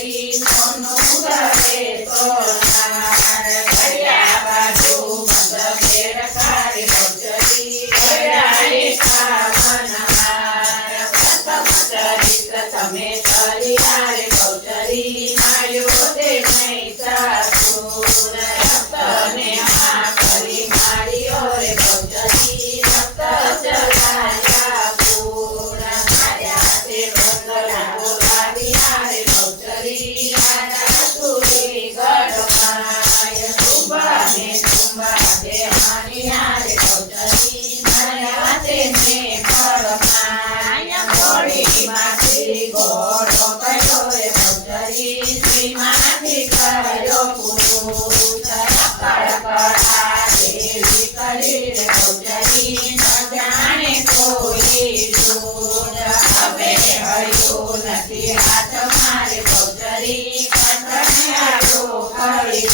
બહુચરી સોનું ગળે તોરનાર કયા બાજુ બંધ મેળ ખારી બહુચરી કયા એકાવનહાર પ્રથમ ચરિત્ર તમે તરિયારે બહુચરી માયો તે મહિષાસુર રક્તને હા કરી માર્યો રે બહુચરી રક્ત ચલાયા પૂર માર્યા તે બંગલા બોલાવ્યા રે બહુચરી રાજા સુરે ગઢમાય સુંબાને સુંબા તે માન્યા રે બહુચરી માર્યા તેને ફળમાય ઘોડી માંથી ઘોડો કર્યો રે બહુચરી શ્રીમાંથી કર્યો પુરુષ કડકડા દેવી કરી રે બહુચરી ન જાણે કોઈ દૂર હવે હળ્યો નથી હાથ મારે બહુચરી કઠણિયાળો કરી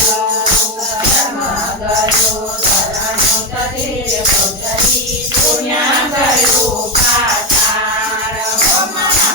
ધર્મ ગયો ધરણ તરી રે બહુચરી પુણ્ય ગયો પાતાળ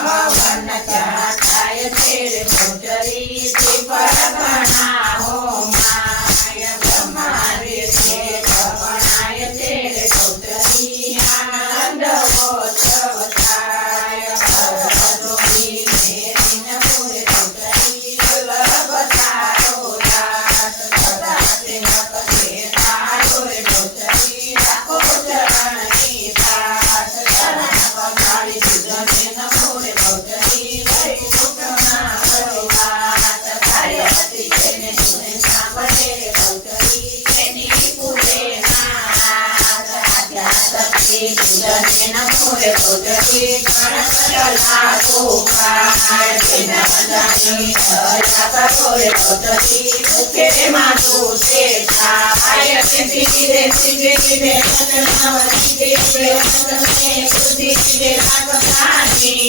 ભવન ચાટાય છે રે બહુચરી શ્રીફળ ભણાવો માય બ્રહ્મારે છે ભવનાય છે રે બહુચરી આનંદ ઉત્સવ થાય ભરતોની મેરીન પૂરે બહુચરી વલ્લભ તારો દાસ સદા સેવક છે તારો રે બહુચરી રાખો ચરણની સાથ ચરણ પગાડી સુજને નમો રે બહુચરી લઈ સુખના પરિવાત કાર્યવતી તેને સુને સાંભળે રે બહુચરી તેની પૂરે નાથ આદ્યાશક્તિ સુજને નમો રે બહુચરી ગણત લાગો પાર તેના બધાની દયા કરો રે બહુચરી દુઃખે માતું તે થાય તે ધીરે ધીરે ધીરે સતનાવતી ધીરે સતને બુદ્ધિ ધીરે લાગતાની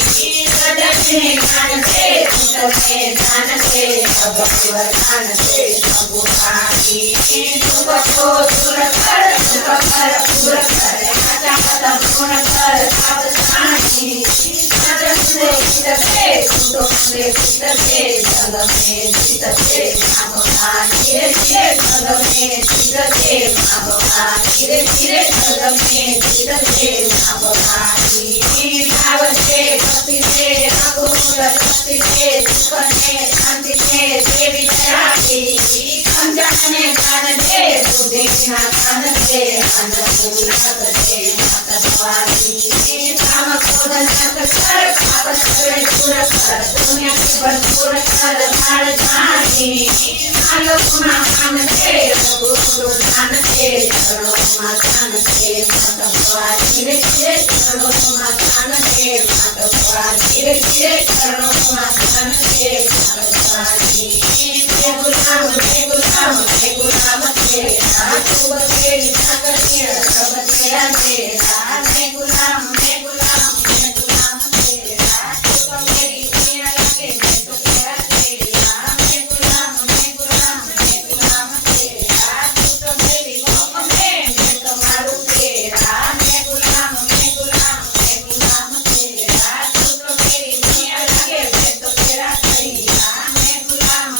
સદને જ્ઞાન છે સુતને જ્ઞાન છે અભક્તિવર જ્ઞાન છે સંગુપાણી સુખો સુર કર સુખ કર પૂર કર આચા પદમ પૂર્ણ કર સાવધાની સદને ચિત છે સુતો છે ચિત છે જગમે ચિત છે ભગવાન ધીરે ધીરે જગમે ચિત છે ભગવાન ધીરે ધીરે જગમે ચિત છે ભગવાન ભાવ છે ભક્તિ છે અગુણ શક્તિ છે સુખ ને શાંતિ છે દેવી દયાથી સમજણને જ્ઞાન છે બુદ્ધિ ના જ્ઞાન છે આનંદ ઉલ્લાસ છે માતત્વાની કામ ક્રોધ નાશ કર પાપ સગળે દૂર કર દુનિયાથી ભરપૂર કર ધાડ જાણી આલોકમાં કામ છે પ્રભુ જ્ઞાન છે ચરણોમાં જ્ઞાન છે માતત્વા ધીરે ધીરે ચરણોમાં જ્ઞાન છે માતત્વા ધીરે ધીરે ચરણોમાં જ્ઞાન છે માતત્વાની હે ગુલામ હે ગુલામ હે ગુલામ તેરા તું બતેરી સાગરીય સબ તેરા તેરા હે ગુલામ તેરા તું મેરી દુનિયા લાગે मैं तो तेरा तेरा हे गुलाम तेरा तू तो मेरी मोह में मैं तो मारू तेरा हे गुलाम तेरा तू तो मेरी दुनिया लागे मैं तो तेरा तेरा हे गुलाम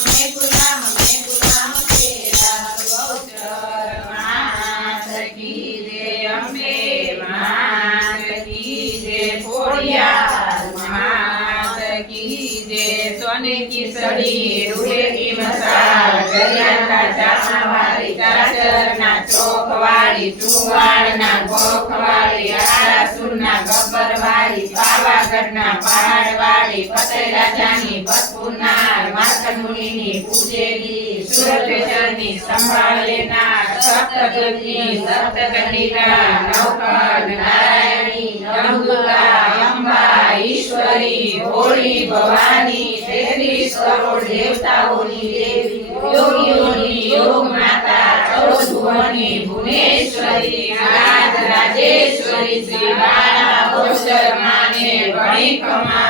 तेरा बहुचर मात की जय अम्बे मात की जय खोड़ियार मात की जय सोने की सड़ी रूहे की मसाल दरिया का जामा वाली चाचर ना चौक वाली चुवाड़ ना गोख वाली आरासुर ना गब्बर वाली पावागढ़ ना पहाड़ वाली फतेह राजानी बतपुनार माता मुनिनी पूजेली सुरतेजनी संभाळ लेनार सप्तगनी सप्तकन्निका नवकन नारायणी नंदुला अंबा ईश्वरी भोली भवानी 33 करोड़ देवताओनी देवी योगियोनी योग माता 14 भुवनी भुवनेश्वरी राज राजेश्वरी श्री बाला बहुचर माने गणिकमा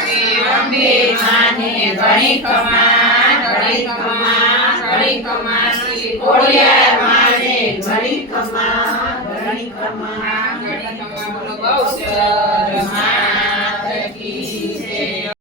श्री अम्बे माने गणिकमा श्री खोड़ियार माने गणिकमा बोलो बहुचर